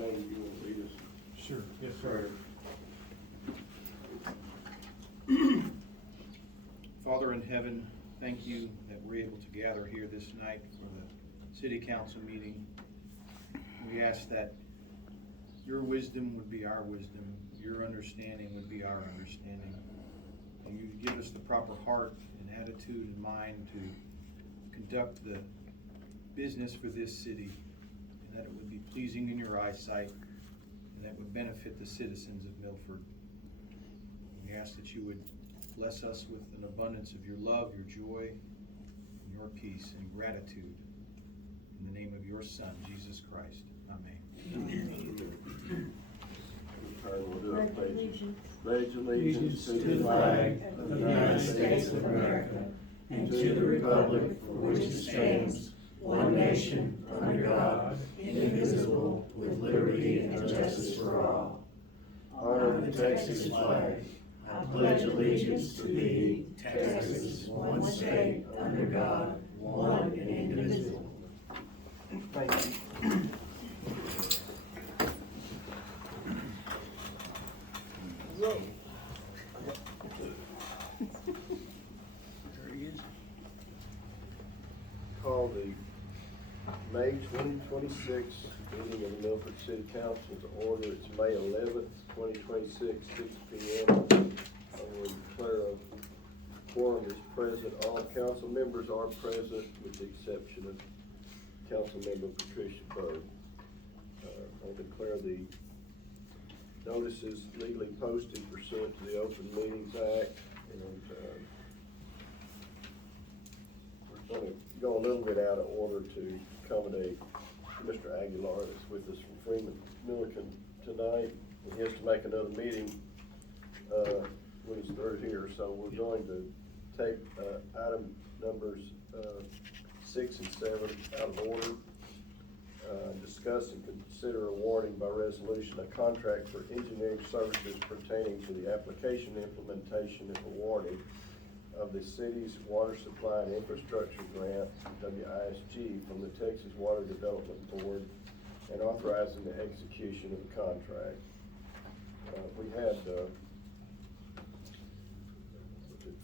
Tony, you want to lead us? Sure. Yes, sir. Father in heaven, thank you that we're able to gather here this night for the city council meeting. We ask that your wisdom would be our wisdom, your understanding would be our understanding. And you give us the proper heart and attitude and mind to conduct the business for this city, and that it would be pleasing in your eyesight, and that would benefit the citizens of Milford. We ask that you would bless us with an abundance of your love, your joy, and your peace and gratitude. In the name of your Son, Jesus Christ. Amen. We'll do it, please. Pledge allegiance to the flag of the United States of America and to the republic for which it stands, one nation, under God, indivisible, with liberty and justice for all. Honor the Texas flag. I pledge allegiance to thee, Texas, one state, under God, one and indivisible. Thank you. Call the May 2026 meeting of the Milford City Council to order. It's May 11th, 2026, 6 p.m. I will declare a quorum is present. All council members are present with the exception of Councilmember Patricia Bode. I'll declare the notices legally posted pursuant to the Open Meetings Act, and we're going to go a little bit out of order to accommodate Mr. Aguilar that's with us from Freeman Milliken tonight. And he has to make another meeting when he's through here, so we're going to take item numbers 6 and 7 out of order. Discuss and consider awarding by resolution a contract for engineering services pertaining to the application, implementation, and awarding of the city's water supply and infrastructure grant, WISG, from the Texas Water Development Board, and authorizing the execution of the contract. We had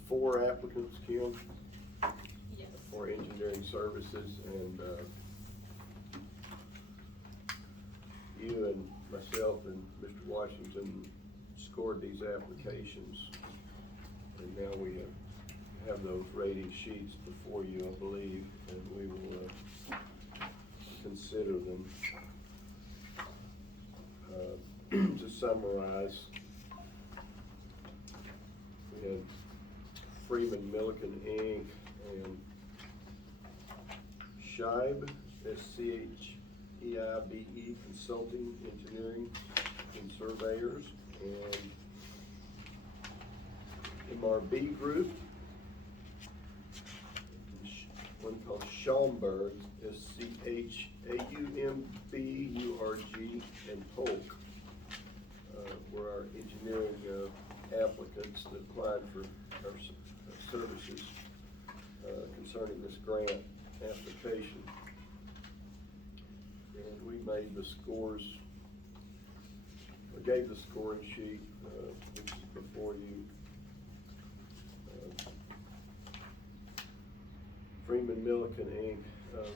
4 applicants, Kim? Yes. For engineering services, and you and myself and Mr. Washington scored these applications, and now we have those rating sheets before you, I believe, and we will consider them. To summarize, we had Freeman Milliken Inc. and Scheib, SCHEIBE Consulting, Engineering and Surveyors, and MRB Group, one called Schaumburg, SCHAUMBURG, and Polk were our engineering applicants that applied for our services concerning this grant application. And we made the scores, or gave the scoring sheet, which is before you. Freeman Milliken Inc.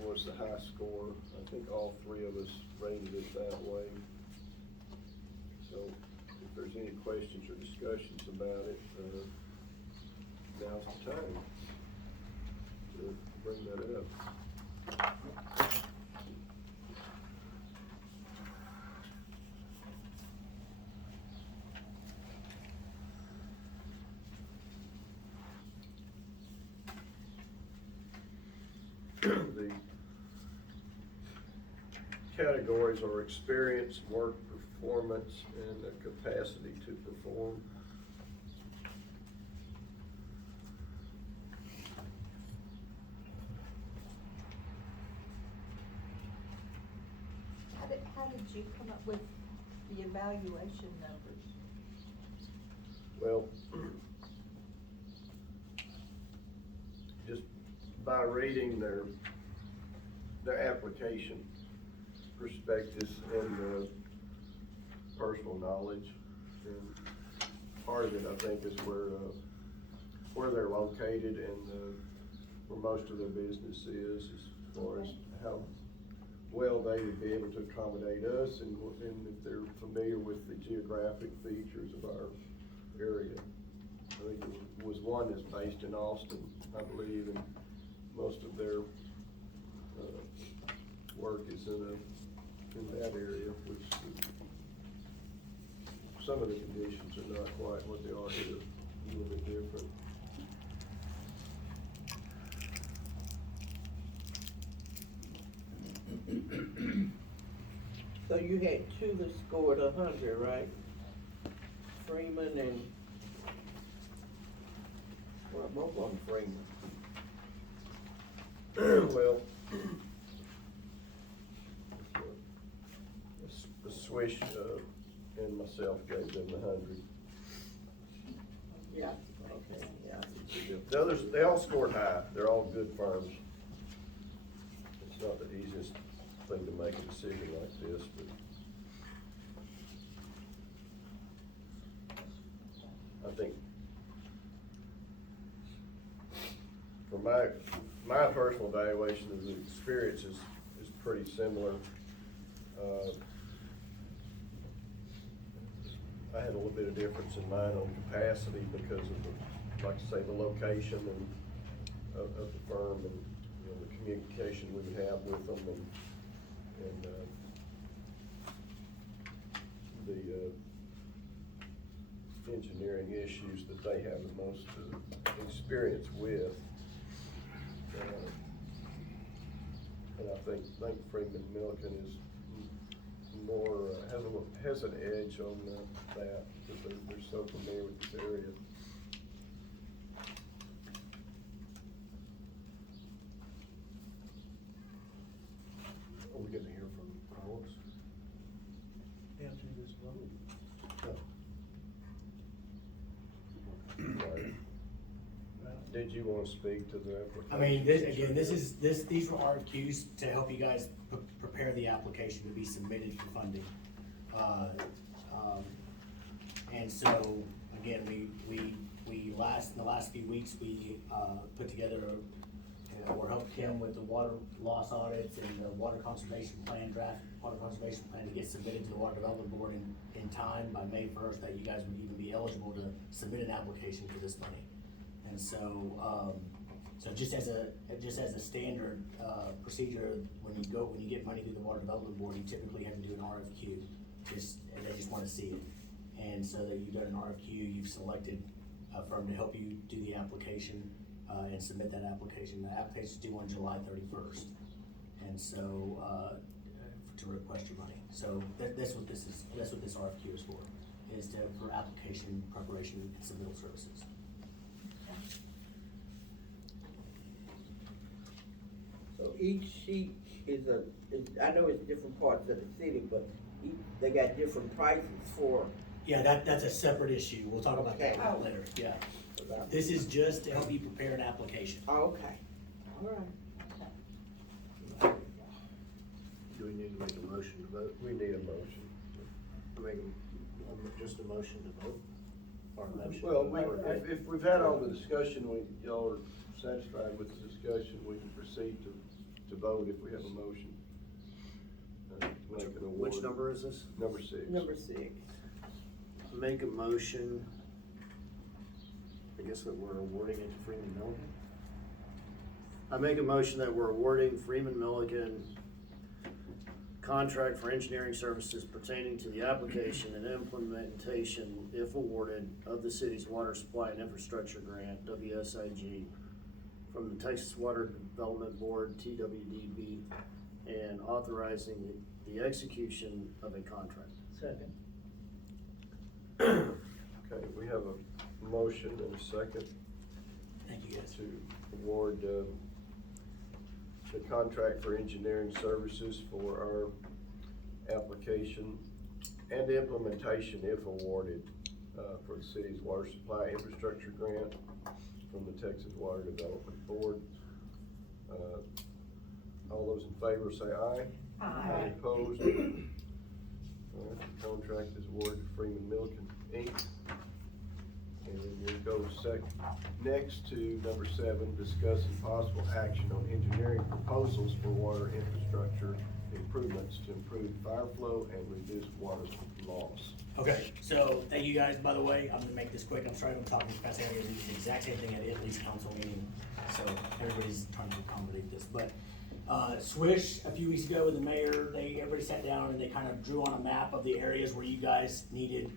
Was the high score. I think all 3 of us rated it that way. So if there's any questions or discussions about it, now's the time to bring that up. The categories are experience, work performance, and the capacity to perform. How did you come up with the evaluation numbers? Well, just by reading their application prospectus and personal knowledge. And part of it, I think, is where they're located and where most of their business is, as far as how well they would be able to accommodate us, and if they're familiar with the geographic features of our area. I think it was one that's based in Austin, I believe, and most of their work is in that area, which some of the conditions are not quite what they are here, a little bit different. So you had two that scored 100, right? Freeman and, well, both of them Freeman. Well, the Swish, and myself gave them 100. Yeah, okay, yeah. The others, they all scored high, they're all good firms. It's not the easiest thing to make a decision like this, but I think for my personal evaluation of the experience is pretty similar. I had a little bit of difference in mine on capacity because of the, like I say, the location and of the firm, and, you know, the communication we would have with them, and the engineering issues that they have the most experience with. And I think Freeman Milliken is more, has an edge on that, because they're so familiar with this area. Are we gonna hear from Carlos? After this vote. No. Right. Did you wanna speak to the application? I mean, these were RFQs to help you guys prepare the application to be submitted for funding. And so, again, in the last few weeks, we, put together, or helped Kim with the water loss audits and the water conservation plan, draft water conservation plan to get submitted to the Water Development Board in time by May 1st, that you guys would even be eligible to submit an application for this money. And so, so just as a standard, procedure, when you get money through the Water Development Board, you typically have to do an RFQ, and they just wanna see it. And so that you've done an RFQ, you've selected a firm to help you do the application, and submit that application. The application's due on July 31st. And so, to request your money. So that's what this RFQ is for, for application preparation and submittal services. So each sheet I know it's different parts of the city, but they got different prices for. Yeah, that's a separate issue. We'll talk about that Okay. later, yeah. This is just to help you prepare an application. Oh, okay, all right. Do we need to make a motion to vote? We need a motion. Just a motion to vote? Or a motion? Well, if we've had all the discussion, y'all are satisfied with the discussion, we can proceed to vote if we have a motion. Make an award. Which number is this? Number 6. Number 6. Make a motion, I guess that we're awarding it to Freeman Milliken. I make a motion that we're awarding Freeman Milliken contract for engineering services pertaining to the application and implementation, if awarded, of the city's water supply and infrastructure grant, WSIG, from the Texas Water Development Board, TWDB, and authorizing the execution of a contract. Second. Okay, we have a motion and a second Thank you, guys. to award the contract for engineering services for our application and implementation, if awarded, for the city's water supply infrastructure grant from the Texas Water Development Board. All those in favor say aye. Aye. Opposed? All right, the contract is awarded to Freeman Milliken, Inc. And we'll go next to number 7, discussing possible action on engineering proposals for water infrastructure improvements to improve fire flow and reduce water loss. Okay, so thank you guys, by the way, I'm gonna make this quick, I'm sorry I'm talking fast, I gotta do the exact same thing I did at least council meeting, so everybody's trying to accommodate this, but, Swish, a few weeks ago with the mayor, everybody sat down and they kind of drew on a map of the areas where you guys needed,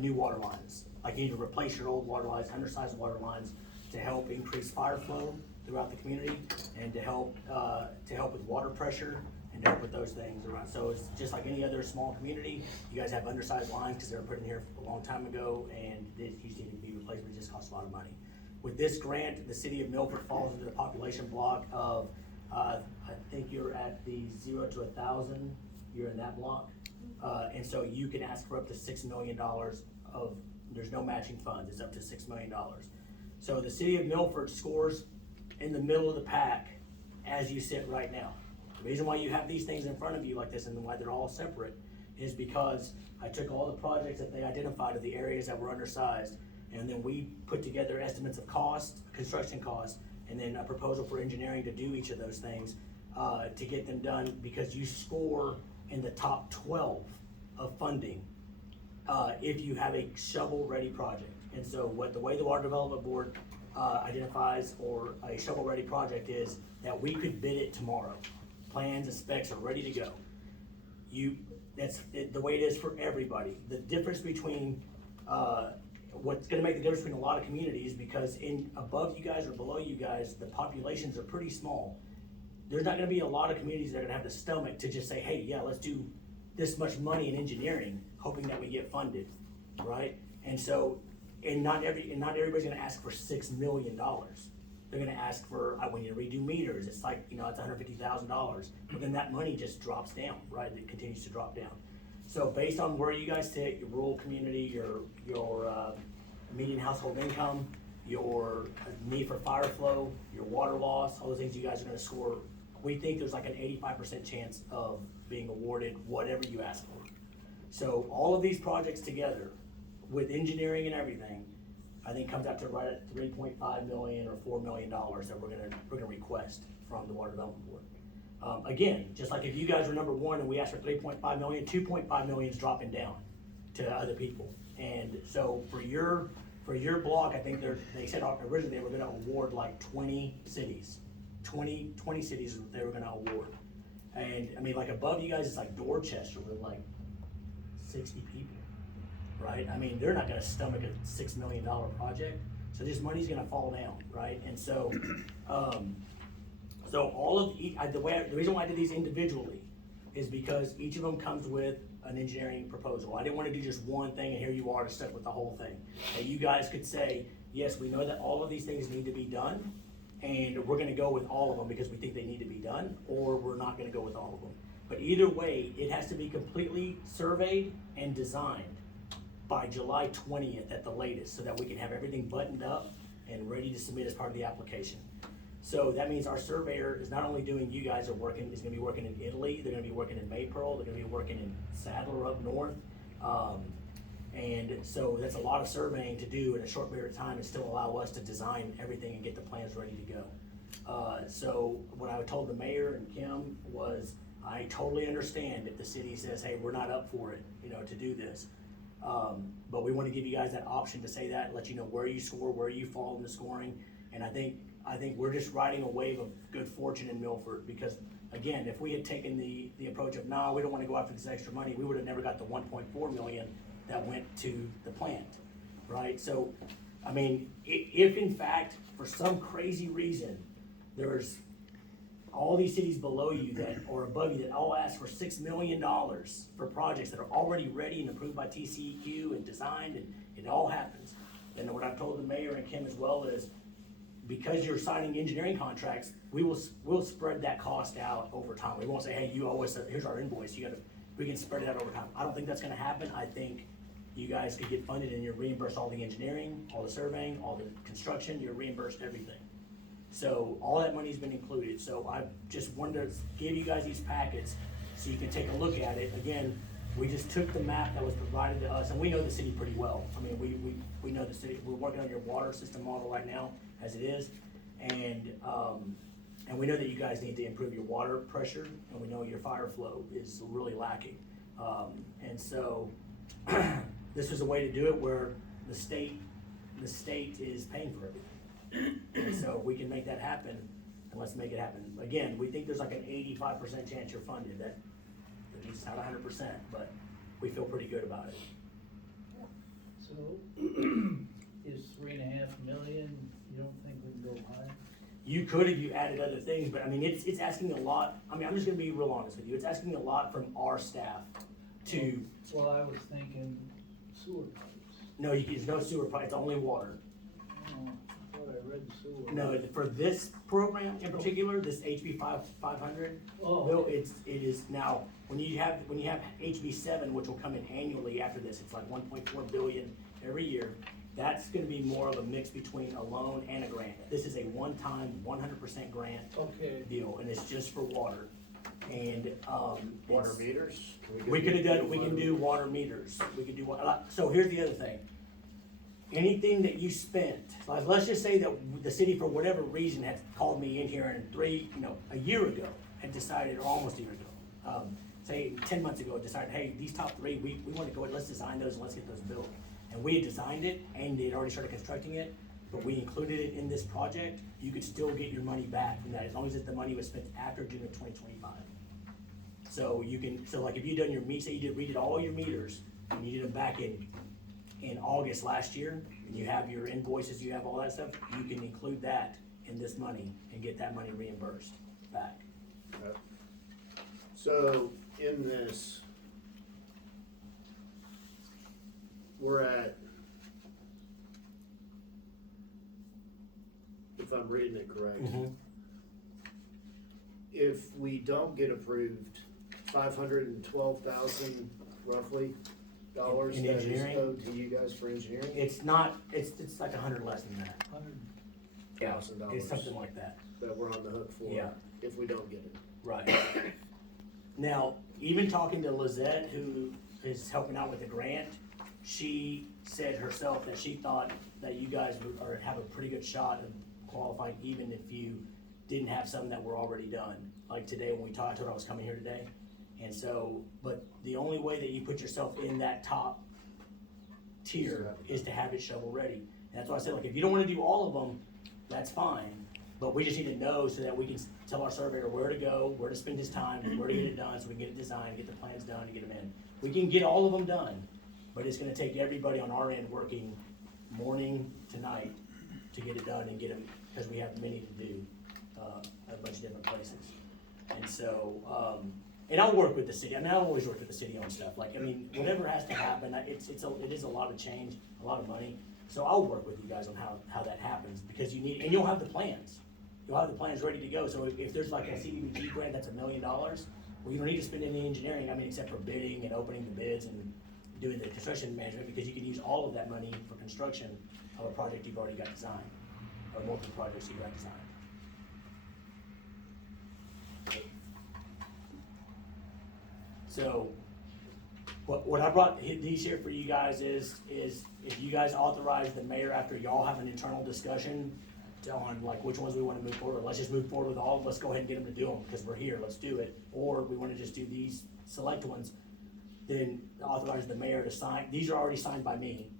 new water lines. Like you need to replace your old water lines, undersized water lines, to help increase fire flow throughout the community, and to help with water pressure, and to help with those things around. So it's just like any other small community, you guys have undersized lines, because they were put in here a long time ago, and they usually need to be replaced, but it just costs a lot of money. With this grant, the city of Milford falls into the population block of, I think you're at the 0 to 1,000, you're in that block. And so you can ask for up to $6 million of, there's no matching funds, it's up to $6 million. So the city of Milford scores in the middle of the pack as you sit right now. The reason why you have these things in front of you like this and why they're all separate is because I took all the projects that they identified of the areas that were undersized, and then we put together estimates of cost, construction cost, and then a proposal for engineering to do each of those things, to get them done, because you score in the top 12 of funding, if you have a shovel-ready project. And so the way the Water Development Board, identifies or a shovel-ready project is that we could bid it tomorrow. Plans and specs are ready to go. That's the way it is for everybody. The difference between, what's gonna make the difference between a lot of communities, because above you guys or below you guys, the populations are pretty small. There's not gonna be a lot of communities that are gonna have the stomach to just say, hey, yeah, let's do this much money in engineering, hoping that we get funded, right? And so, not everybody's gonna ask for $6 million. They're gonna ask for, we need to redo meters, it's like, it's $150,000, but then that money just drops down, right? It continues to drop down. So based on where you guys sit, your rural community, your median household income, your need for fire flow, your water loss, all those things you guys are gonna score, we think there's like an 85% chance of being awarded whatever you ask for. So all of these projects together, with engineering and everything, I think comes out to right at $3.5 million or $4 million that we're gonna request from the Water Development Board. Again, just like if you guys were number 1 and we asked for 3.5 million, 2.5 million is dropping down to other people. And so for your block, I think they said originally they were gonna award like 20 cities. 20 cities they were gonna award. And I mean, like above you guys, it's like Dorchester with like 60 people, right? I mean, they're not gonna stomach a $6 million project, so this money's gonna fall down, right? And so, so all of the reason why I did these individually is because each of them comes with an engineering proposal. I didn't want to do just one thing and here you are stuck with the whole thing. That you guys could say, yes, we know that all of these things need to be done, and we're gonna go with all of them because we think they need to be done, or we're not gonna go with all of them. But either way, it has to be completely surveyed and designed by July 20th at the latest, so that we can have everything buttoned up and ready to submit as part of the application. So that means our surveyor is not only doing, you guys are working, is gonna be working in Italy, they're gonna be working in Maypearl, they're gonna be working in Sadler up north. And so that's a lot of surveying to do in a short period of time and still allow us to design everything and get the plans ready to go. So what I told the mayor and Kim was, I totally understand if the city says, hey, we're not up for it, to do this. But we wanna give you guys that option to say that, let you know where you score, where you fall in the scoring. And I think we're just riding a wave of good fortune in Milford, because again, if we had taken the approach of, no, we don't wanna go after this extra money, we would've never got the 1.4 million that went to the plant, right? So, I mean, if in fact, for some crazy reason, there's all these cities below you that, or above you, that all ask for $6 million for projects that are already ready and approved by TCEQ and designed, and it all happens. And what I've told the mayor and Kim as well is, because you're signing engineering contracts, we'll spread that cost out over time. We won't say, hey, you owe us, here's our invoice, we can spread it out over time. I don't think that's gonna happen. I think you guys could get funded and you're reimbursed all the engineering, all the surveying, all the construction, you're reimbursed everything. So all that money's been included. So I just wanted to give you guys these packets so you can take a look at it. Again, We just took the map that was provided to us, and we know the city pretty well. I mean, we know the city. We're working on your water system model right now, as it is. And we know that you guys need to improve your water pressure, and we know your fire flow is really lacking. And so, this was a way to do it where the state is paying for everything. And so, if we can make that happen, and let's make it happen. Again, we think there's like an 85% chance you're funded. That means it's not 100%, but we feel pretty good about it. So, is 3.5 million, you don't think we can go higher? You could if you added other things, but I mean, it's asking a lot. I mean, I'm just gonna be real honest with you. It's asking a lot from our staff to, Well, I was thinking sewer pipes. no, there's no sewer pipe, it's only water. Oh, I thought I read sewer. No, for this program in particular, this HB 500, Oh. Bill, it is now, when you have HB 7, which will come in annually after this, it's like 1.4 billion every year. That's gonna be more of a mix between a loan and a grant. This is a one-time, 100% grant Okay. deal, and it's just for water. And, Water it's- meters? we could have done, we can do water meters, we could do, so here's the other thing. Anything that you spent, like, let's just say that the city, for whatever reason, had called me in here and a year ago, had decided, or almost a year ago, say 10 months ago, decided, hey, these top 3, we want to go, let's design those and let's get those built. And we had designed it, and they had already started constructing it, but we included it in this project, you could still get your money back from that, as long as the money was spent after June of 2025. So you can, so like if you done your say you redid all your meters, and you did them back in August last year, and you have your invoices, you have all that stuff, you can include that in this money and get that money reimbursed back. So, in this, we're at, if I'm reading it correct, if we don't get approved, 512,000 roughly dollars In that is engineering? owed to you guys for engineering? It's not, it's like 100 less than that. $100,000 It's something like that. that we're on the hook for Yeah. if we don't get it. Right. Now, even talking to Lizette, who is helping out with the grant, she said herself that she thought that you guys would have a pretty good shot of qualifying, even if you didn't have some that were already done. Like today, when we talked, I told her I was coming here today. And so, but the only way that you put yourself in that top tier is to have it shovel ready. And that's why I said, like, if you don't wanna do all of them, that's fine. But we just need to know so that we can tell our surveyor where to go, where to spend his time, where to get it done, so we can get it designed, get the plans done, and get them in. We can get all of them done, but it's gonna take everybody on our end working morning to night to get it done and get them, because we have many to do, at a bunch of different places. And so, and I'll work with the city. I mean, I'll always work with the city on stuff. Like, I mean, whatever has to happen, it is a lot of change, a lot of money. So I'll work with you guys on how that happens, because you need, and you'll have the plans. You'll have the plans ready to go. So if there's like a CDBG grant that's $1 million, well, you don't need to spend any engineering, I mean, except for bidding and opening the bids and doing the construction management, because you can use all of that money for construction of a project you've already got designed, or multiple projects you've got designed. So, what I brought these here for you guys is if you guys authorize the mayor after y'all have an internal discussion on like which ones we wanna move forward, let's just move forward with all, let's go ahead and get them to do them, because we're here, let's do it. Or we wanna just do these select ones, then authorize the mayor to sign, these are already signed by me.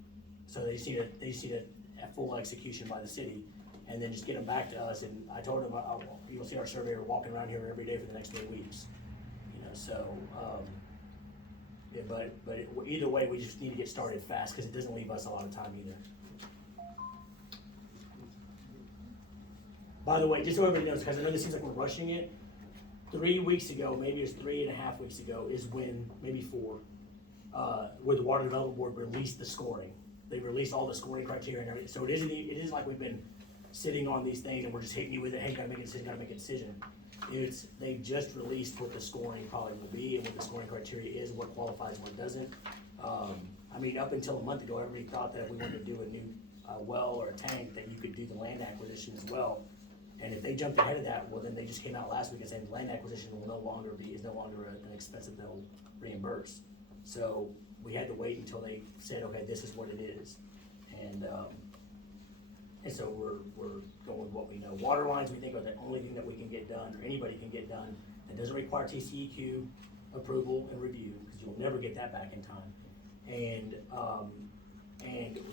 So they just need a full execution by the city, and then just get them back to us, and I told him, you'll see our surveyor walking around here every day for the next 3 weeks. You know, so, yeah, but either way, we just need to get started fast, cause it doesn't leave us a lot of time either. By the way, just so everybody knows, cause I know this seems like we're rushing it, 3 weeks ago, maybe it was 3.5 weeks ago, is when, maybe 4, where the Water Development Board released the scoring. They released all the scoring criteria and everything, so it isn't like we've been sitting on these things and we're just hitting you with it, hey, gotta make a decision. They just released what the scoring probably will be and what the scoring criteria is, what qualifies, what doesn't. I mean, up until a month ago, everybody thought that if we wanted to do a new well or a tank, that you could do the land acquisition as well. And if they jumped ahead of that, well, then they just came out last week and said land acquisition is no longer an expense that they'll reimburse. So we had to wait until they said, okay, this is what it is. And so we're going with what we know. Water lines, we think, are the only thing that we can get done, or anybody can get done, that doesn't require TCEQ approval and review, because you'll never get that back in time. And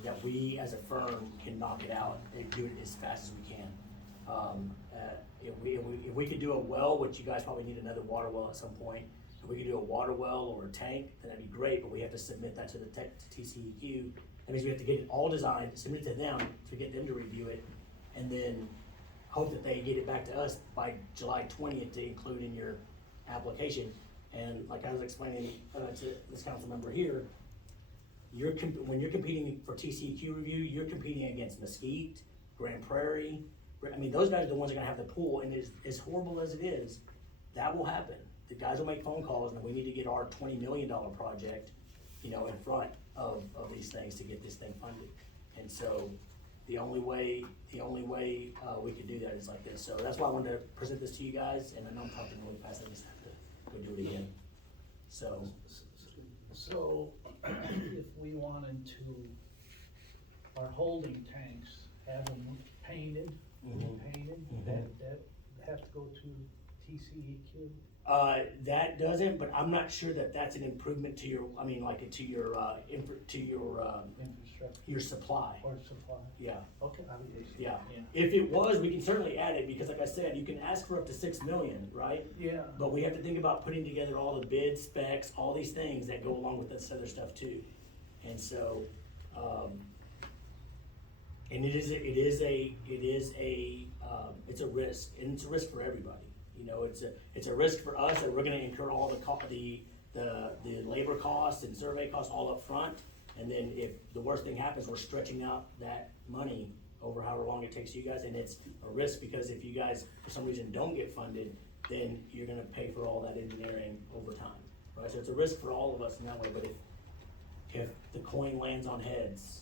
that we, as a firm, can knock it out and do it as fast as we can. If we could do a well, which you guys probably need another water well at some point, if we could do a water well or a tank, then that'd be great, but we have to submit that to the to TCEQ. That means we have to get it all designed, submit it to them, to get them to review it, and then hope that they get it back to us by July 20th to include in your application. And like I was explaining to this council member here, when you're competing for TCEQ review, you're competing against Mesquite, Grand Prairie. I mean, those guys are the ones that are gonna have the pool, and as horrible as it is, that will happen. The guys will make phone calls, and we need to get our $20 million project, in front of these things to get this thing funded. And so, the only way we could do that is like this. So that's why I wanted to present this to you guys, and I know I'm talking really fast, I just have to go do it again. So, if we wanted to, our holding tanks, have them painted, that have to go to TCEQ? that doesn't, but I'm not sure that that's an improvement to your, Infrastructure your supply. or supply? Yeah, Okay. yeah. If it was, we can certainly add it, because like I said, you can ask for up to 6 million, right? Yeah. But we have to think about putting together all the bid specs, all these things that go along with this other stuff too. And so, and it's a risk, and it's a risk for everybody. It's a risk for us that we're gonna incur all the labor costs and survey costs all up front. And then if the worst thing happens, we're stretching out that money over however long it takes you guys, and it's a risk because if you guys, for some reason, don't get funded, then you're gonna pay for all that engineering over time, right? So it's a risk for all of us in that way, but if the coin lands on heads,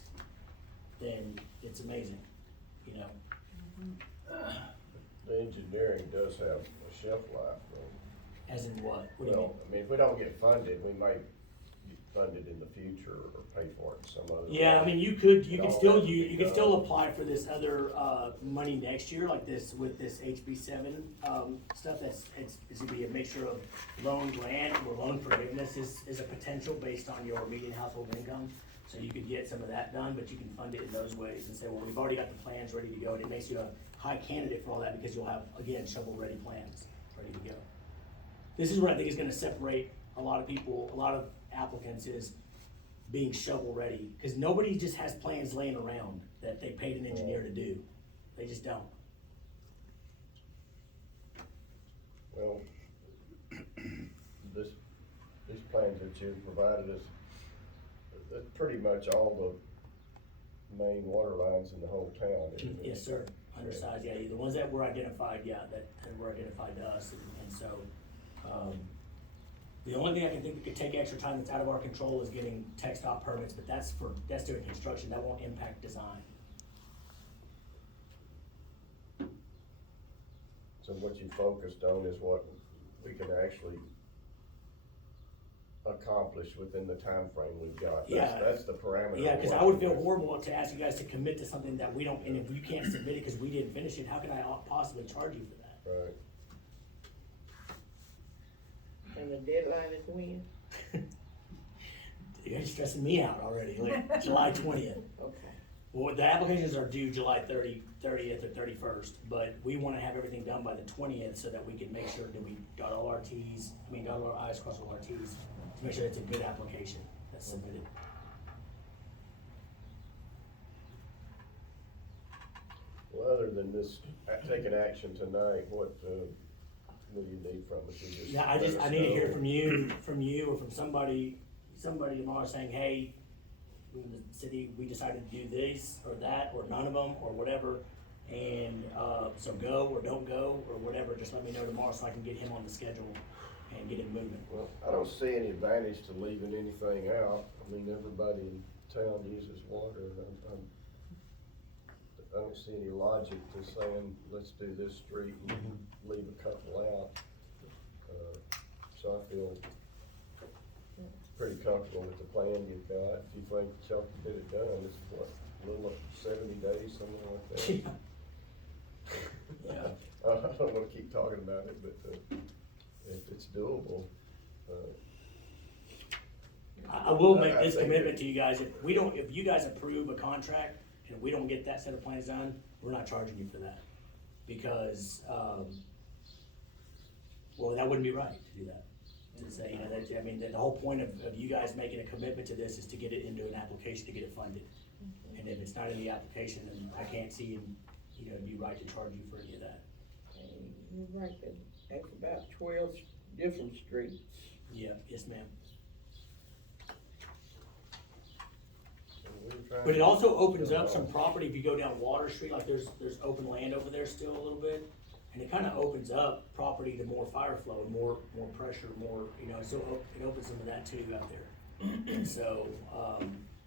then it's amazing, The engineering does have a shelf life, though. As in what? What do you mean? Well, I mean, if we don't get funded, we might get funded in the future or pay for it some other way. Yeah, I mean, you could still All apply for this other, money next year, like this, with this HB7, stuff it's gonna be a mixture of loan grant, or loan forgiveness is a potential based on your median household income. So you could get some of that done, but you can fund it in those ways and say, well, we've already got the plans ready to go, and it makes you a high candidate for all that because you'll have, again, shovel-ready plans ready to go. This is what I think is gonna separate a lot of people, a lot of applicants, is being shovel-ready, because nobody just has plans laying around that they paid an engineer to do. They just don't. Well, these plans that you provided us, that's pretty much all the main water lines in the whole town, isn't it? Yes, sir, undersized, yeah, the ones that were identified, that were identified to us, and so, the only thing I can think that could take extra time that's out of our control is getting tech stop permits, but that's doing construction, that won't impact design. So what you focused on is what we can actually accomplish within the time frame we've got. Yeah. That's the parameter. Yeah, cause I would feel horrible to ask you guys to commit to something that we don't, and if you can't submit it cause we didn't finish it, how can I possibly charge you for that? Right. And the deadline is when? You're stressing me out already, like July 20th. Okay. Well, the applications are due July 30th or 31st, but we wanna have everything done by the 20th so that we can make sure that we dot all our T's, dot all our I's, cross all our T's, to make sure it's a good application that's submitted. Well, other than this, taking action tonight, what do you need from us? You just Yeah, I let us need to hear know. from you or from somebody tomorrow saying, hey, the city, we decided to do this or that, or none of them, or whatever. And, so go or don't go, or whatever, just let me know tomorrow so I can get him on the schedule and get him moving. Well, I don't see any advantage to leaving anything out. I mean, everybody in town uses water. I don't see any logic to saying, let's do this street and leave a couple out. So I feel pretty comfortable with the plan you've got. If you think y'all can get it done, it's what, a little up 70 days, something like that? Yeah. I don't wanna keep talking about it, but, if it's doable, I will make I this think commitment to you guys, if you guys approve a contract and we don't get that set of plans done, we're not charging you for that. Because, well, that wouldn't be right to do that. To say, you know, that, I mean, the whole point of you guys making a commitment to this is to get it into an application to get it funded. And if it's not in the application, then I can't see, you know, it'd be right to charge you for any of that. You're right, that's about 12 different streets. Yeah, yes, ma'am. we were trying But it to- also opens up some property, if you go down Water Street, like there's open land over there still a little bit. And it kinda opens up property to more fire flow, more pressure, more, you know, so it opens some of that too out there. And so,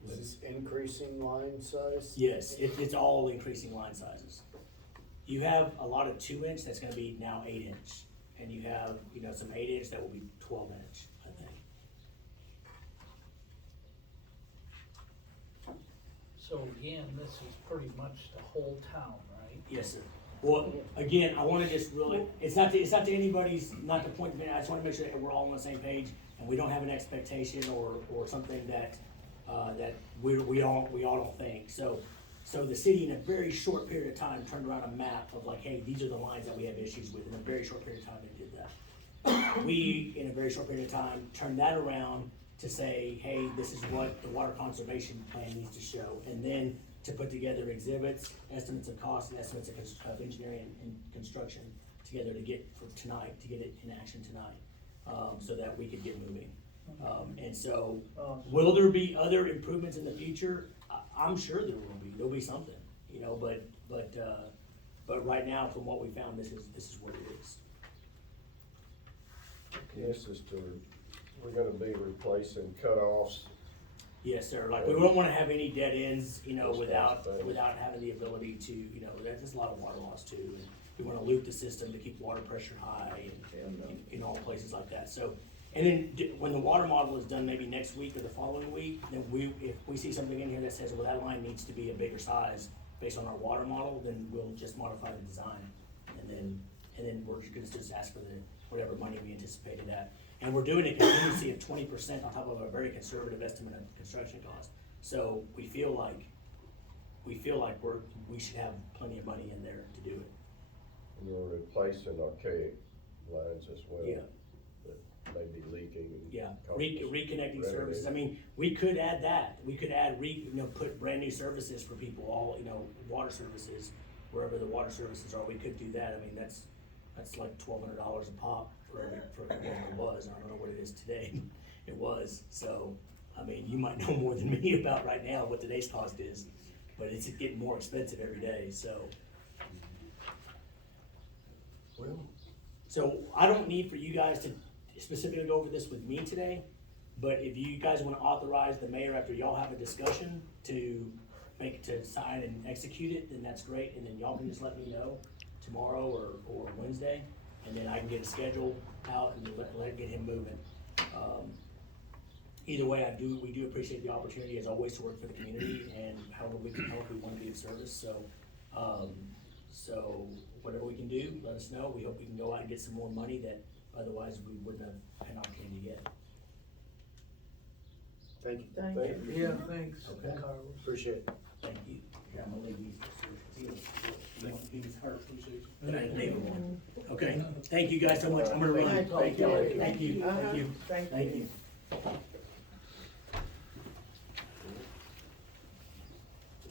Is this increasing line size? yes, it's all increasing line sizes. You have a lot of 2-inch that's gonna be now 8-inch. And you have, you know, some 8-inch that will be 12-inch, I think. So again, this is pretty much the whole town, right? Yes, sir. Well, again, I wanna just really, it's not to anybody's, not to point, I just wanna make sure that we're all on the same page and we don't have an expectation or something that, that we all don't think. So the city in a very short period of time turned around a map of like, hey, these are the lines that we have issues with. In a very short period of time, they did that. We, in a very short period of time, turned that around to say, hey, this is what the water conservation plan needs to show. And then to put together exhibits, estimates of cost, and estimates of engineering and construction together to get for tonight, to get it in action tonight, so that we could get moving. And so, will there be other improvements in the future? I'm sure there will be. There'll be something, you know. But right now, from what we found, this is what it is. This is we're gonna be replacing cutoffs. Yes, sir. Like we don't want to have any dead ends, you know, Those without kinds of things. having the ability to, you know, there's a lot of water loss too. And we want to loop the system to keep water pressure high and in all places like that. So, and then when the water model is done, maybe next week or the following week, then if we see something in here that says, well, that line needs to be a bigger size based on our water model, then we'll just modify the design, and then we're just ask for whatever money we anticipated at. And we're doing a contingency of 20% on top of a very conservative estimate of construction cost. So we feel like we should have plenty of money in there to do it. And we're replacing archaic lines as well. Yeah. That may be leaking. And Yeah, causing reconnecting revenue. services. I mean, we could add that. We could add put brand new services for people, all, you know, water services, wherever the water services are. We could do that. I mean, that's like $1,200 a pop for what it was. I don't know what it is today. It was. So, I mean, you might know more than me about right now what today's cost is, but it's getting more expensive every day, so. Well, So I don't need for you guys to specifically go over this with me today, but if you guys wanna authorize the mayor after y'all have a discussion to sign and execute it, then that's great, and then y'all can just let me know tomorrow or Wednesday, and then I can get a schedule out and get him moving. Either way, we do appreciate the opportunity as always to work for the community and however we can help, we wanna be of service, so whatever we can do, let us know. We hope we can go out and get some more money that otherwise we wouldn't have had an opportunity to get. Thank you. Thank thank you. you. Yeah, thanks, Okay. Carlos. Appreciate it. Thank you. Yeah, I'm gonna leave these. He was hurt. But I didn't leave him. Okay, thank you guys so much. I'm gonna run. Thank you. Thank you. Uh-huh. Thank you. Thank Thank you. you.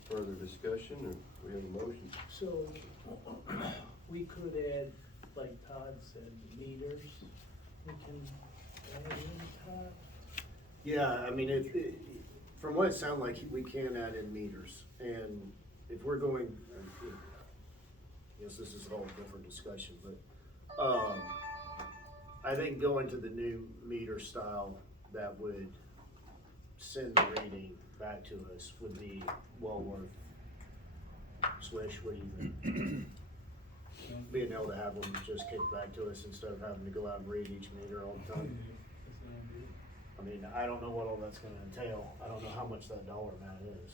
further discussion, or we have a motion? So, we could add, like Todd said, meters, we can add in, Todd? Yeah, I mean, from what it sounded like, we can add in meters, and if we're going, yes, this is a whole different discussion, but, I think going to the new meter style that would send the reading back to us would be well worth. Swish, what do you think? Being able to have them just kick back to us instead of having to go out and read each meter all the time. I mean, I don't know what all that's gonna entail, I don't know how much that dollar amount is.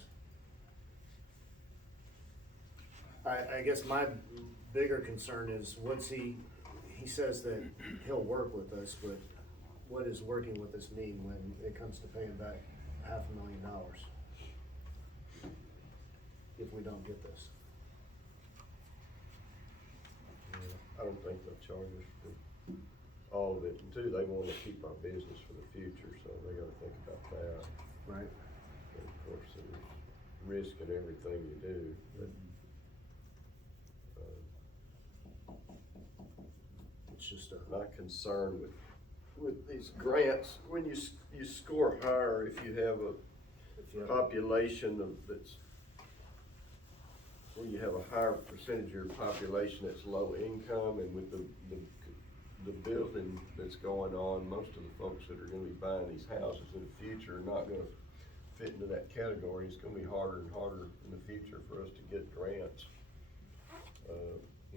I guess my bigger concern is, he says that he'll work with us, but what does working with us mean when it comes to paying back $500,000? If we don't get this. I don't think they'll charge us for all of it, and two, they wanna keep our business for the future, so they gotta think about that. Right. And of course, there's risk in everything you do, but, It's just my concern with these grants, when you score higher, if you have a population that's, where you have a higher percentage of your population that's low income, and with the building that's going on, most of the folks that are gonna be buying these houses in the future are not gonna fit into that category. It's gonna be harder and harder in the future for us to get grants.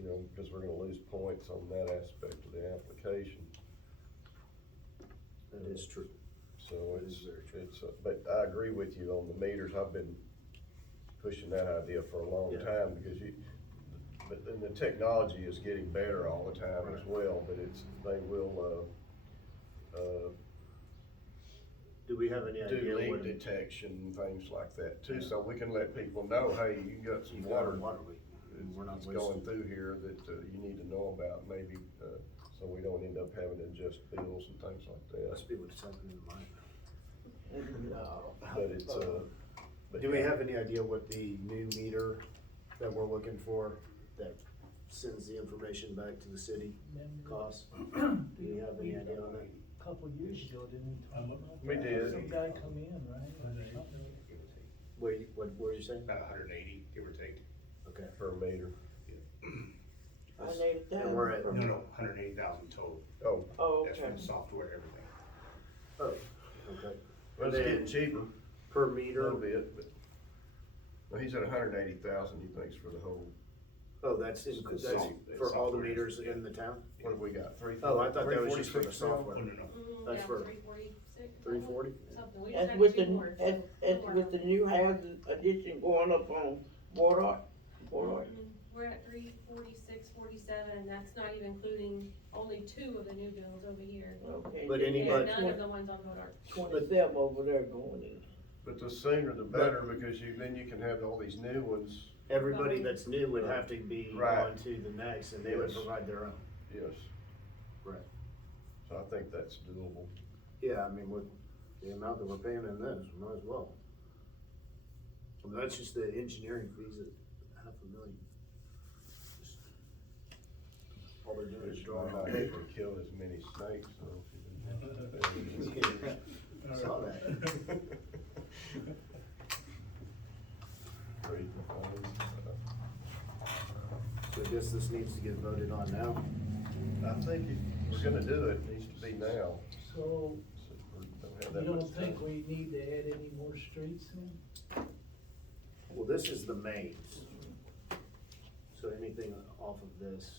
You know, because we're gonna lose points on that aspect of the application. That is true. So That it's, is very true. but I agree with you on the meters. I've been pushing that idea for a long Yeah. time, because but then the technology is getting better all the time as well, but they will, Do we have any do idea leak what? detection and things like that too, so we can let people know, hey, you got some You've got a water. water leak, and we're not It's wasting. going through here that, you need to know about, maybe, so we don't end up having to adjust bills and things like that. Must be what's happening in mine. But it's, but Do we yeah. have any idea what the new meter that we're looking for, that sends the information back to the city costs? Do we have any idea on that? Couple years ago, didn't we talk about We that? did. Some guy come in, right? or something? What were you saying? About 180, give or take. Okay. Per meter. And we're at, No, 180,000 total. Oh, Oh, That's okay. from the software, everything. oh, okay. well, it's getting cheaper Per a meter, little bit, but, well, he's at 180,000, he thinks, for the whole, oh, that's for all the meters in the town? what have we got, 340? Oh, I thought that was just for the 346 now? software. Oh, no. That's Yeah, for 346. 340? Something, we just As had with two the, more. as with the new houses addition going up on Boardwalk. We're at 346, 47, and that's not even including only 2 of the new builds over here. Okay. But then you Yeah, got anybody- none of the ones on Bodart. 27 over there going in. But the sooner the better, because then you can have all these new ones, Everybody that's new would have to be Right. on to the next, and they would Yes. provide their own. yes, Right. so I think that's doable. Yeah, I mean, with the amount that we're paying in this, we might as well. I mean, that's just the engineering fees at $500,000. Just- All they're doing is Which drawing might on not paper. actually kill as many snakes, though. if you didn't have to- Saw that. Great, So I guess this needs to get voted on now. I think if we're gonna do it, it needs to be now. So, So we don't have you that don't much think time. we need to add any more streets then? Well, this is the mains. So anything off of this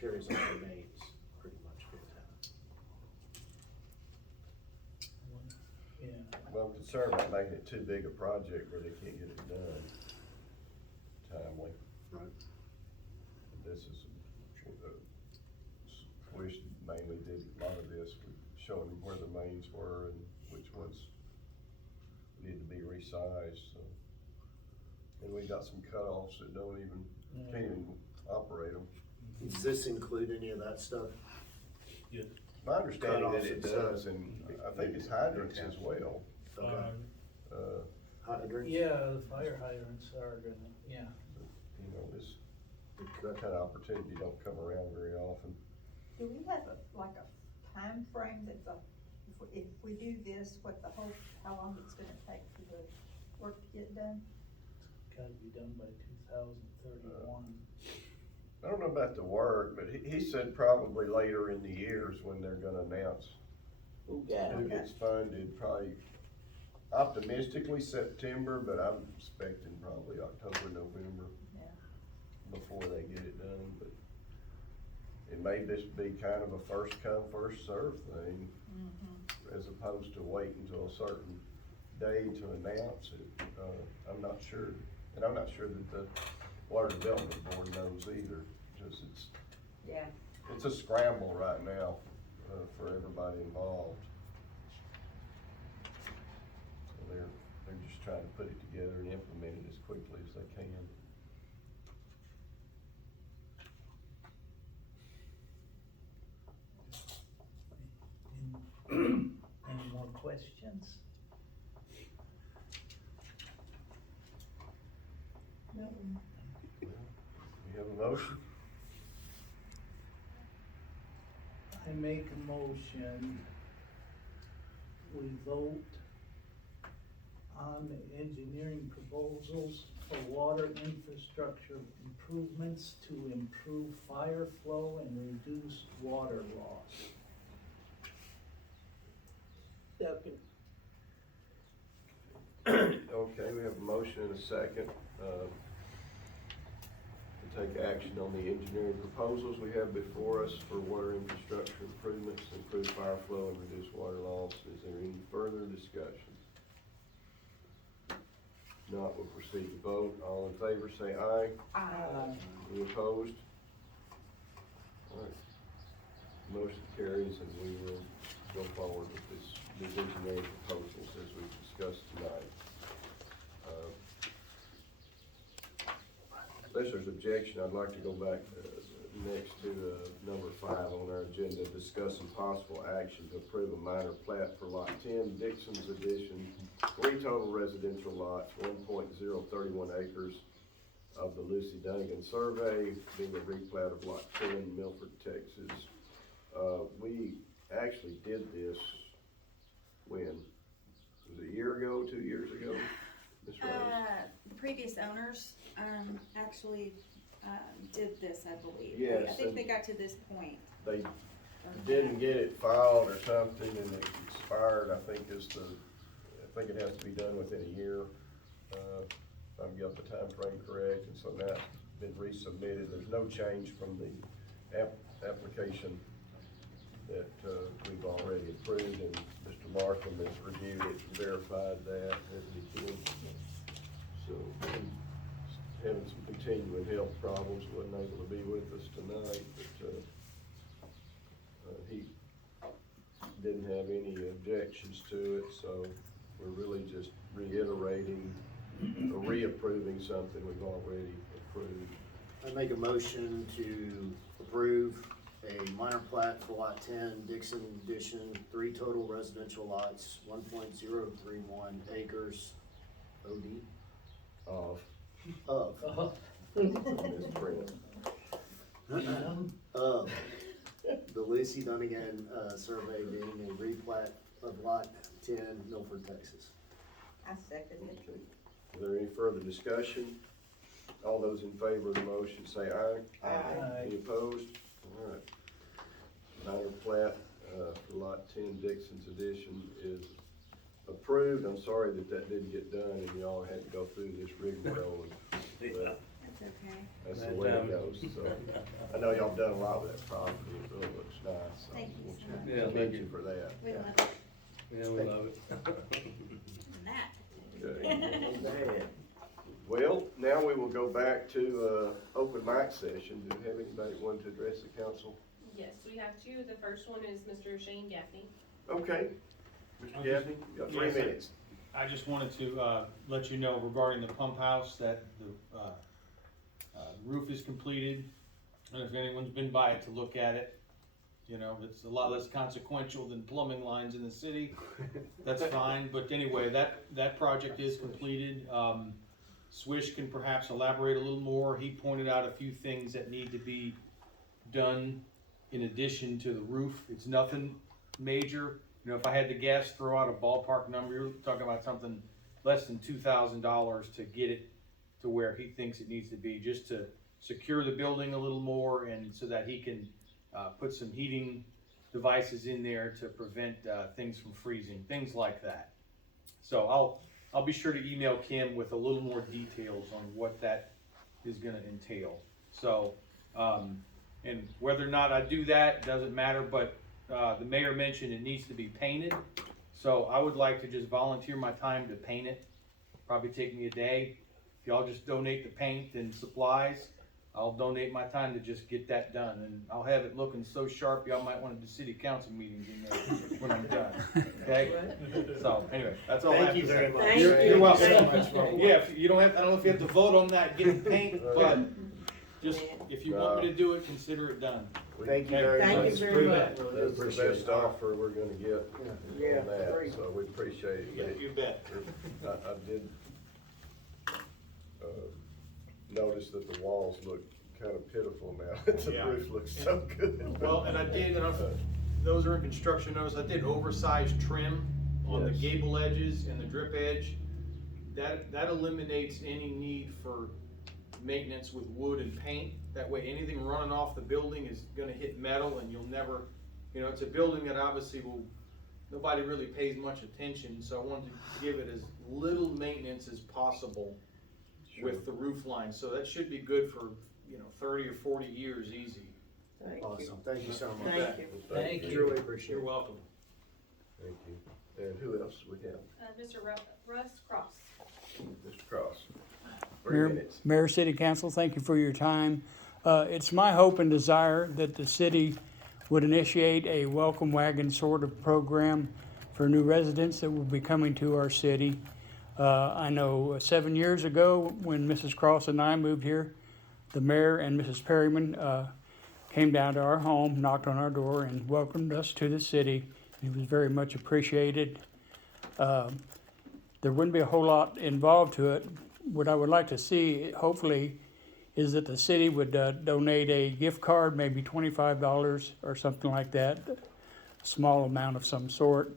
carries on the mains, pretty much for the town. Yeah. Well, I'm concerned about making it too big a project where they can't get it done timely. Right. This is, we mainly did a lot of this, showing them where the mains were and which ones need to be resized, so. And we got some cutoffs that don't even, can't even operate them. Does this include any of that stuff? My understanding that Cutoffs it and stuff. does, and I think it's hydrants as well. Okay. Hydrants? Yeah, the fire hydrants are gonna, yeah. You know, this, Okay. that kind of opportunity don't come around very often. Do we have like a time frame that's if we do this, how long it's gonna take for the work to get done? It's gotta be done by 2031. I don't know about the work, but he said probably later in the year is when they're gonna announce Who got who it? gets funded, probably optimistically September, but I'm expecting probably October, November Yeah. before they get it done, but it may just be kind of a first come, first served thing. Mm-hmm. as opposed to waiting until a certain day to announce it. I'm not sure, and I'm not sure that the Water Development Board knows either, because Yeah. it's a scramble right now, for everybody involved. So they're just trying to put it together and implement it as quickly as they can. Any more questions? No. We have a motion? I make a motion, we vote on the engineering proposals for water infrastructure improvements to improve fire flow and reduce water loss. Second. Okay, we have a motion and a second, to take action on the engineering proposals we have before us for water infrastructure improvements, improve fire flow and reduce water loss. Is there any further discussion? If not, we'll proceed to vote. All in favor, say aye. Aye. Any opposed? All right. Motion carries, and we will go forward with these engineering proposals as we've discussed tonight. Unless there's objection, I'd like to go back next to number 5 on our agenda, discussing possible action to approve a minor plat for lot 10, Dixon's Addition, 3 total residential lots, 1.031 acres of the Lucy Dunnigan survey, being a replat of lot 10, Milford, Texas. We actually did this when? Was it a year ago, 2 years ago? Ms. Rose? The previous owners, actually, did this, I believe. Yes, I think and- they got to this point. They didn't get it filed or something, and it expired, I think it has to be done within a year. If I've got the time frame correct, and so now it's been resubmitted. There's no change from the application that, we've already approved, and Mr. Markham has reviewed it and verified that as he did. So, he's having some continuing health problems, wasn't able to be with us tonight, but, he didn't have any objections to it, so we're really just reiterating or reapproving something we've already approved. I make a motion to approve a minor plat for lot 10, Dixon Addition, 3 total residential lots, 1.031 acres, OD, Of of Ms. Brent. of the Lucy Dunnigan, survey being a replat of lot 10, Milford, Texas. I second it. Is there any further discussion? All those in favor of the motion say aye. Aye. Any opposed? All right. Minor plat, for lot 10 Dixon's Addition is approved. I'm sorry that didn't get done and you all had to go through this rigmarole. But That's okay. that's the way it goes, so. I know y'all done a lot with that property. It really looks nice. So Thank you want so much. to Yeah, commend you for that. We love it. Yeah, we love it. And that. Okay. Well, now we will go back to, open mic session. Do you have anybody want to address the council? Yes, we have 2. The first one is Mr. Shane Gaffney. Okay. Mr. Gaffney, you got 3 Yes, minutes. I just wanted to, let you know regarding the pump house that the, roof is completed. I don't know if anyone's been by it to look at it. You know, it's a lot less consequential than plumbing lines in the city. That's fine, but anyway, that project is completed. Swish can perhaps elaborate a little more. He pointed out a few things that need to be done in addition to the roof. It's nothing major. You know, if I had to guess, throw out a ballpark number, you're talking about something less than $2,000 to get it to where he thinks it needs to be, just to secure the building a little more and so that he can put some heating devices in there to prevent things from freezing, things like that. So I'll be sure to email Kim with a little more details on what that is gonna entail. So, and whether or not I do that, doesn't matter, but the mayor mentioned it needs to be painted. So I would like to just volunteer my time to paint it. Probably take me a day. If y'all just donate the paint and supplies, I'll donate my time to just get that done. And I'll have it looking so sharp, y'all might want to do city council meetings in there when I'm done. Okay? So anyway, that's all I have Thank to you say. very much. Thank You're you. welcome. Thank you. Yeah, if you don't have, I don't know if you have to vote on that getting paint, but just, if you want me to do it, consider it done. Thank you very much. Thank you very much. Really do That's the appreciate best it. offer we're gonna get Yeah, on that, great. so we appreciate it. You bet. I did, notice that the walls look kind of pitiful now. The Yeah. roof looks so good. Well, and I did, and those are in construction notes, I did oversized trim on the Yes. gable edges and the drip edge. That eliminates any need for maintenance with wood and paint. That way, anything running off the building is gonna hit metal and you'll never, it's a building that obviously nobody really pays much attention, so I wanted to give it as little maintenance as possible with the roof line, so that should be good for, 30 or 40 years easy. Thank you. Awesome, thank you so much. Thank you. Thank you. Really appreciate You're it. welcome. Thank you. And who else we have? Mr. Russ Cross. Mr. Cross. 3 Mayor, minutes. Mayor, City Council, thank you for your time. It's my hope and desire that the city would initiate a welcome wagon sort of program for new residents that will be coming to our city. I know 7 years ago, when Mrs. Cross and I moved here, the mayor and Mrs. Perryman came down to our home, knocked on our door, and welcomed us to the city. It was very much appreciated. There wouldn't be a whole lot involved to it. What I would like to see, hopefully, is that the city would donate a gift card, maybe $25 or something like that, a small amount of some sort,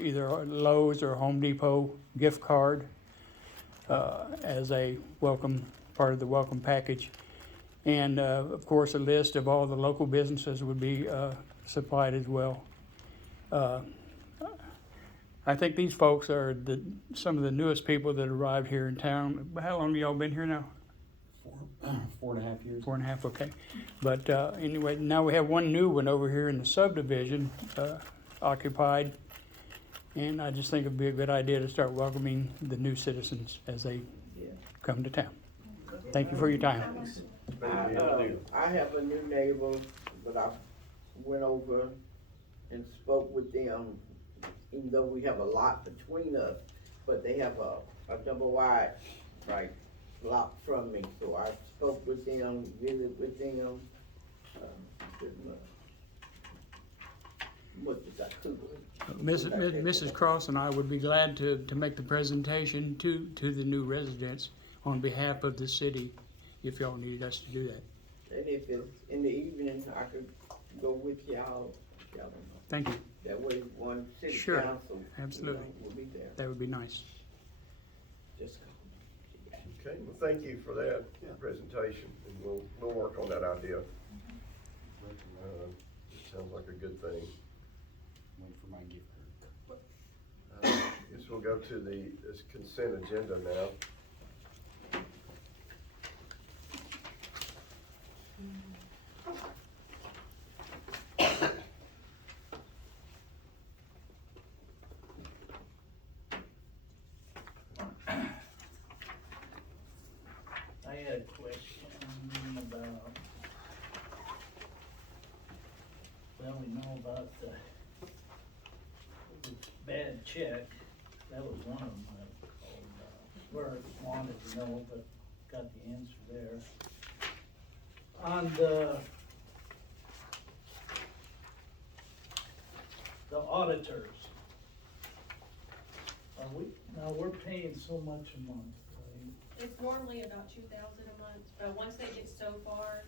either Lowe's or Home Depot gift card as a welcome, part of the welcome package. And of course, a list of all the local businesses would be supplied as well. I think these folks are some of the newest people that arrived here in town. How long have y'all been here now? 4.5 years. 4.5, okay. But anyway, now we have one new one over here in the subdivision occupied. And I just think it'd be a good idea to start welcoming the new citizens as they come to town. Thank you for your time. I have a new neighbor, but I went over and spoke with them, even though we have a lot between us, but they have a double wide, right, block from me, so I spoke with them, visited with them, what did I do? Mrs. Cross and I would be glad to make the presentation to the new residents on behalf of the city, if y'all needed us to do that. And if it's in the evening, I could go with y'all, if y'all don't know. Thank you. That way, one city Sure, council, absolutely. will be there. That would be nice. Just Okay, well, thank you for that presentation, and we'll work on that idea. Sounds like a good thing. Wait for my gift card. Guess we'll go to this consent agenda now. I had a question about, well, we know about the bad check. That was one of them I called, where I wanted to know, but got the answer there. On the auditors, now we're paying so much a month, right? It's normally about 2,000 a month, but once they get so far,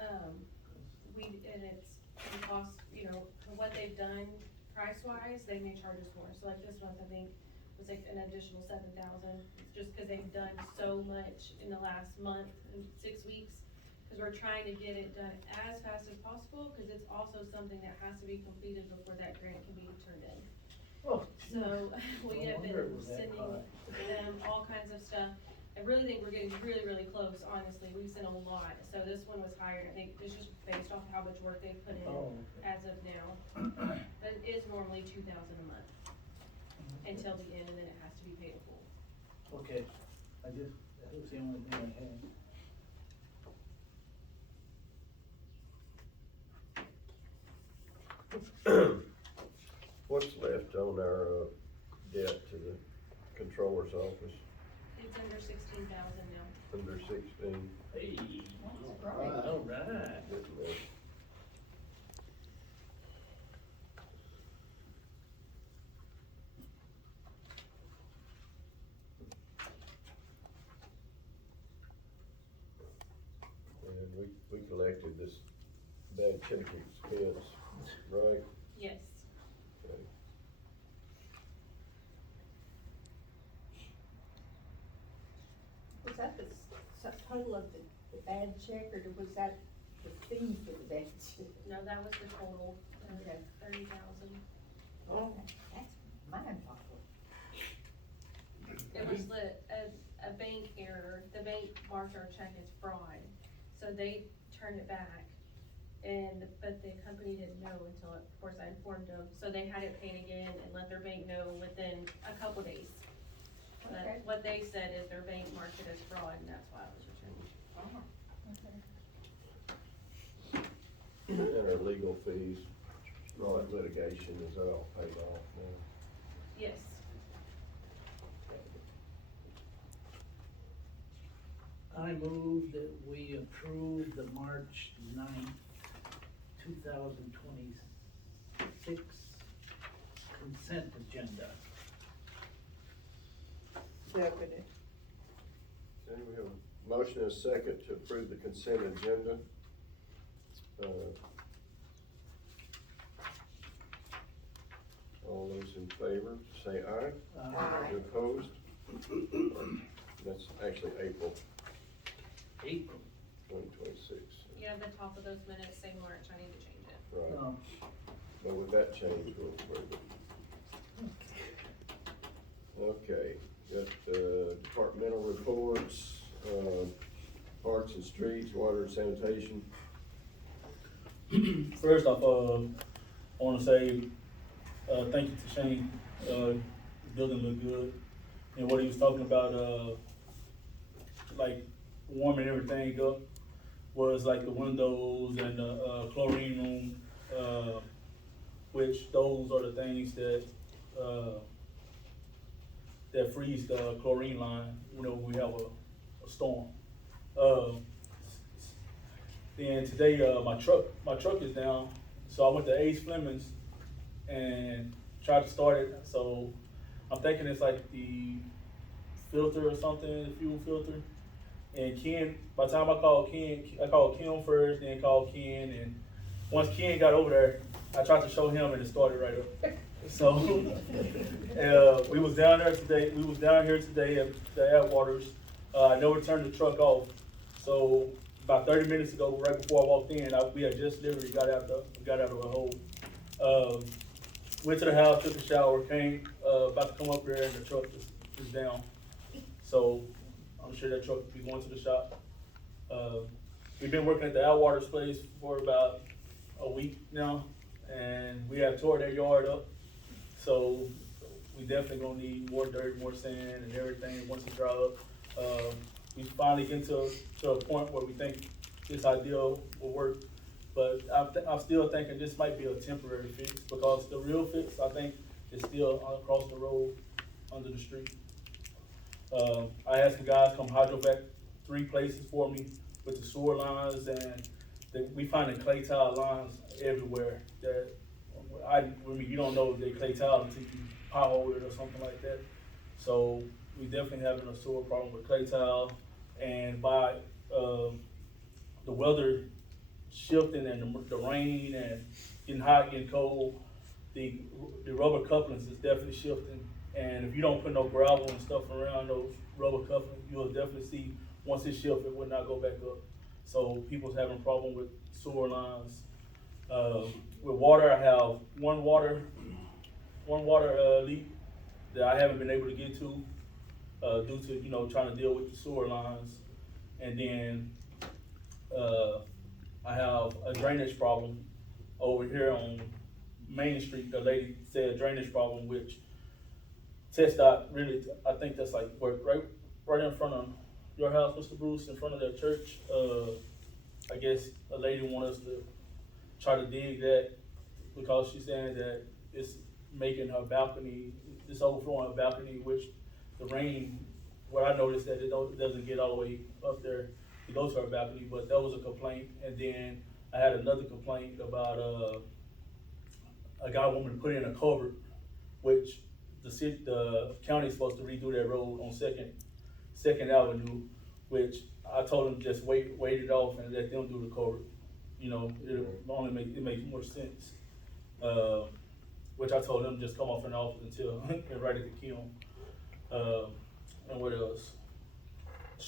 and it's the cost, for what they've done price-wise, they may charge us more. So like this month, I think, was like an additional 7,000, just because they've done so much in the last month and 6 weeks. Because we're trying to get it done as fast as possible, because it's also something that has to be completed before that grant can be turned in. Oh, So we have wonder it been was that sending high. them all kinds of stuff. I really think we're getting really, really close, honestly, we've sent a lot, so this one was hired, I think it's just based off how much work they've put in Oh, okay. as of now. But it is normally 2,000 a month until the end, and then it has to be paid in full. Okay, that was the only thing I had. What's left on our, debt to the controller's office? It's under 16,000 now. Under 16. Hey, That's great. all right. And we collected this bad check expense, right? Yes. Okay. Was that the total of the bad check, or was that the fee for the bad check? No, that was the total, Okay. 30,000. Oh, that's mind-boggling. It was a bank error, the bank marked our check as fraud, so they turned it back. But the company didn't know until, of course, I informed them, so they had it paid again and let their bank know within a couple days. Okay. But what they said is their bank marked it as fraud, and that's why it was returned. Okay. And our legal fees, all that litigation is all paid off now. Yes. I move that we approve the March 9th, 2026 consent agenda. Second. Okay, we have a motion and a second to approve the consent agenda. All those in favor, say aye. Aye. You opposed? That's actually April April. 2026. Yeah, the top of those minutes say March, I need to change it. Right, Um, but with that change, we'll approve it. Okay, got, departmental reports, parks and streets, water and sanitation. First off, I wanna say, thank you to Shane, the building looked good. And what he was talking about, like warming everything up was like the windows and the, chlorine room, which those are the things that, that freeze the chlorine line, when we have a storm. Then today, my truck is down, so I went to Ace Fleming's and tried to start it, so I'm thinking it's like the filter or something, the fuel filter. And Ken, by the time I called Kim first, then called Ken, and once Ken got over there, I tried to show him and it started right up. So, we was down here today at the Atwaters. I never turned the truck off, so about 30 minutes ago, right before I walked in, we had just literally got out of the hole. Went to the house, took a shower, came, about to come up here and the truck is down. So I'm sure that truck will be going to the shop. We've been working at the Atwaters place for about a week now, and we have tore their yard up. So we definitely gonna need more dirt, more sand and everything once it dry up. We finally get to a point where we think this idea will work. But I'm still thinking this might be a temporary fix, because the real fix, I think, is still across the road under the street. I had some guys come hydrovac 3 places for me with the sewer lines, and we finding clay tile lines everywhere that, I mean, you don't know if they clay tile until you pothole it or something like that. So we definitely having a sewer problem with clay tile, and by, the weather shifting and the rain and getting hot, getting cold, the rubber couplings is definitely shifting. And if you don't put no gravel and stuff around those rubber couplings, you'll definitely see, once it shifts, it will not go back up. So people's having a problem with sewer lines. With water, I have one water leak that I haven't been able to get to. due to, you know, trying to deal with the sewer lines. And then, I have a drainage problem over here on Main Street. The lady said drainage problem, which TxDOT really, I think that's like, right in front of your house, Mr. Bruce, in front of their church. I guess a lady want us to try to dig that because she's saying that it's making her balcony, it's overflowing her balcony, which the rain, what I noticed that it doesn't get all the way up there to go to her balcony, but that was a complaint. And then I had another complaint about, a guy wanted to put in a culvert, which the county's supposed to redo that road on Second Avenue, which I told him just wait it off and let them do the culvert. You know, it makes more sense. Which I told them just come off and off until they're right at the kiln. And what else? The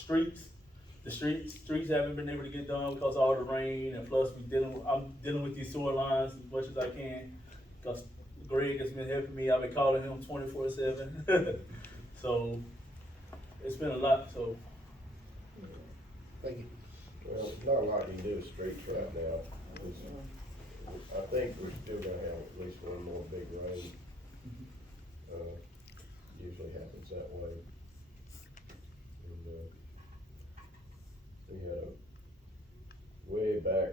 streets haven't been able to get done because of all the rain, and plus I'm dealing with these sewer lines as much as I can. Cause Greg has been helping me. I've been calling him 24/7. So it's been a lot. So Thank you. Well, not a lot you can do with streets right now. I think we're still gonna have at least one more big rain. Usually happens that way. And, we had way back,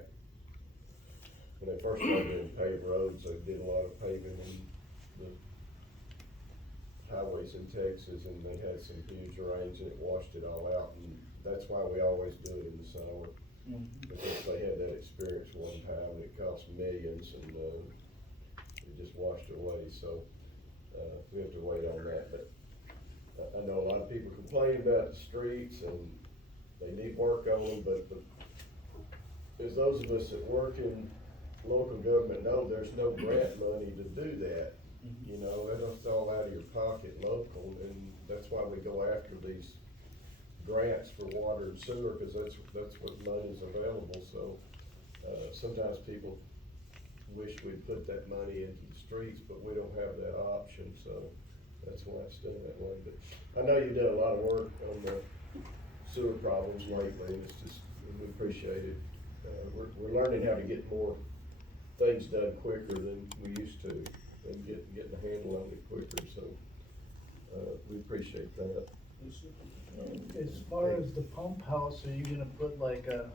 when they first started doing paved roads, they did a lot of paving in the highways in Texas, and they had some huge rains and it washed it all out, and that's why we always do it in the summer. Because they had that experience one time, and it cost millions, and, it just washed away, so, we have to wait on that. But I know a lot of people complain about the streets, and they need work on them, but as those of us that work in local government know, there's no grant money to do that. You know, that's all out of your pocket local, and that's why we go after these grants for water and sewer, because that's what money's available. So, sometimes people wish we'd put that money into the streets, but we don't have that option, so that's why it's done that way. But I know you've done a lot of work on the sewer problems lately, and it's just, we appreciate it. We're learning how to get more things done quicker than we used to, and getting a handle on it quicker, so, we appreciate that. As far as the pump house, are you gonna put like a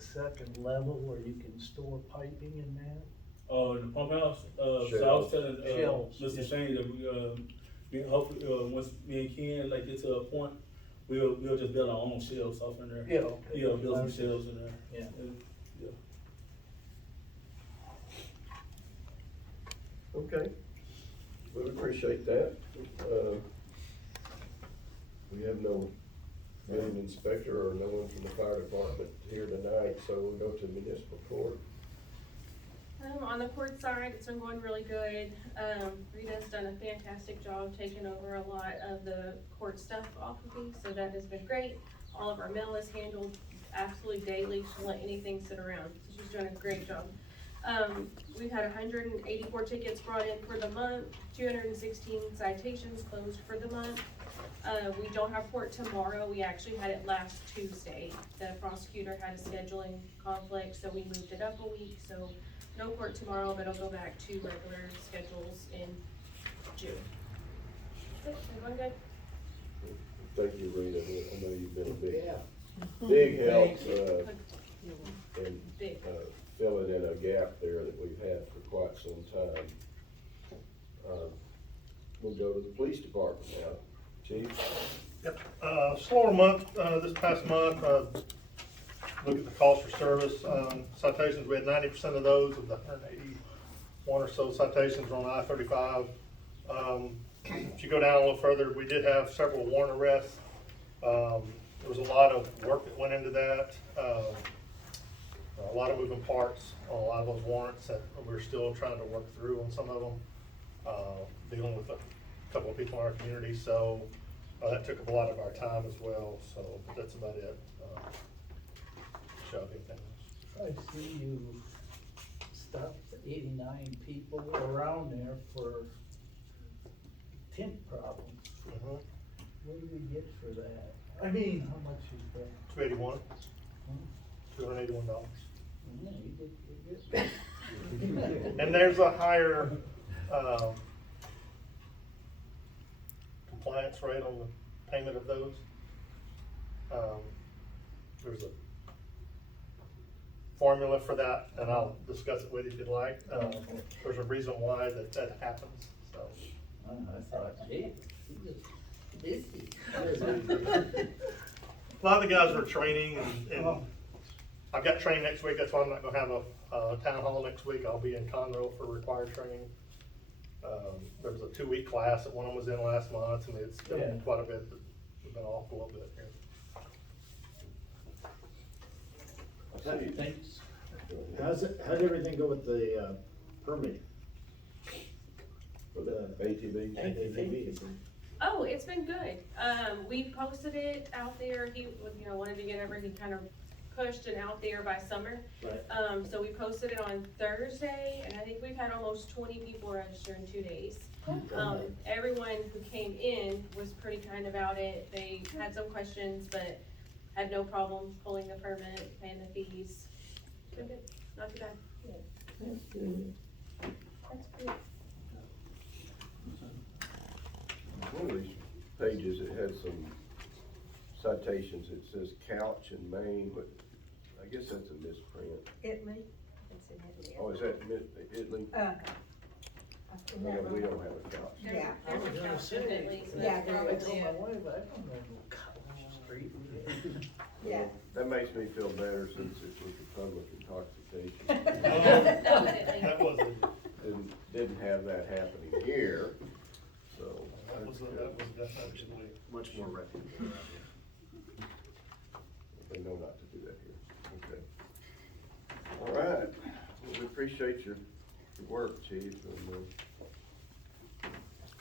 second level where you can store piping in that? the pump house, so I was Shells. telling, Shells, Mr. yeah. Shane that we hopefully, once me and Ken like get to a point, we'll just build our own shelves off in there. Yeah, okay. Yeah, build some shelves in there. Yeah. Yeah. Okay, well, we appreciate that. We have no building inspector or no one from the fire department here tonight, so we'll go to municipal court. On the court side, it's been going really good. Rita's done a fantastic job taking over a lot of the court stuff off of me, so that has been great. All of our mail is handled absolutely daily. She won't let anything sit around, so she's doing a great job. We've had 184 tickets brought in for the month, 216 citations closed for the month. We don't have court tomorrow. We actually had it last Tuesday. The prosecutor had a scheduling conflict, so we moved it up a week, so no court tomorrow, but it'll go back to regular schedules in June. That's it. Everyone good? Thank you, Rita. I know you've been a big help, in, Big. filling in a gap there that we've had for quite some time. We'll go to the police department now. Chief? Yep, slower month, this past month, look at the calls for service, citations, we had 90% of those of the 181 or so citations were on I-35. If you go down a little further, we did have several warrant arrests. There was a lot of work that went into that, a lot of moving parts on a lot of those warrants that we're still trying to work through on some of them, dealing with a couple of people in our community, so that took up a lot of our time as well, so that's about it. Anything else? I see you stopped 89 people around there for tent problems. What do we get for that? I mean, how much is that? $281. $281. Yeah, you get. And there's a higher, compliance rate on the payment of those. There's a formula for that, and I'll discuss it with you if you'd like. There's a reason why that happens, so. I thought, gee, this is. A lot of the guys are training and I've got training next week, that's why I'm not gonna have a town hall next week. I'll be in Conroe for required training. There was a 2-week class that one of them was in last month, and it's been quite a bit, but we've been off a little bit here. Thanks. How'd everything go with the permit? For the ATV? Oh, it's been good. We posted it out there. He, wanted to get everything kind of pushed and out there by summer. Right. So we posted it on Thursday, and I think we've had almost 20 people register in 2 days. Everyone who came in was pretty kind about it. They had some questions, but had no problem pulling the permit, paying the fees. Good. Not too bad. That's good. One of these pages, it has some citations, it says couch in Maine, but I guess that's a misprint. Italy, it's in Italy. Oh, is that Italy? No, we don't have a couch. Yeah. There's a couch definitely, so Yeah, that's there I is. probably told my it. wife, I don't know no college street. Yeah. That makes me feel better since it was a public intoxication. That was Italy. That wasn't, Didn't have that happening here, so. that was definitely. Much more reputable. They know not to do that here. Okay. All right. Well, we appreciate your work, Chief, and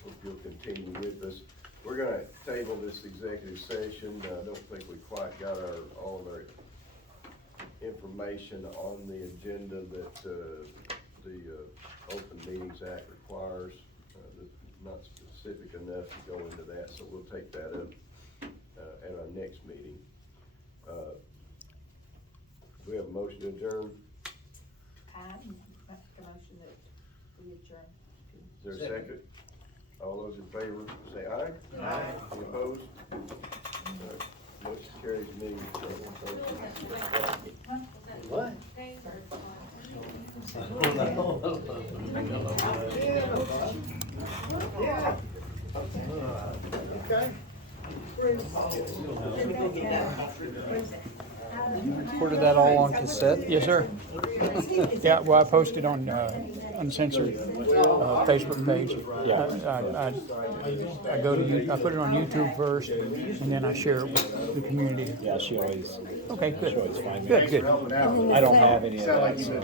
hope you'll continue with us. We're gonna table this executive session. I don't think we quite got all of our information on the agenda that, the Open Meetings Act requires. Not specific enough to go into that, so we'll take that up, at our next meeting. We have a motion to adjourn. I make the motion that we adjourn. Is there a second? All those in favor, say aye. Aye. Any opposed? Motion carries, meeting. What? Days or Yeah. Okay. Recorded that all on cassette? Yes, sir. Yeah, well, I posted on Uncensored Facebook page. I go to, I put it on YouTube first, and then I share it with the community. Yeah, she always, Okay, good. she always finds me. Good, good. I don't have any of that, so.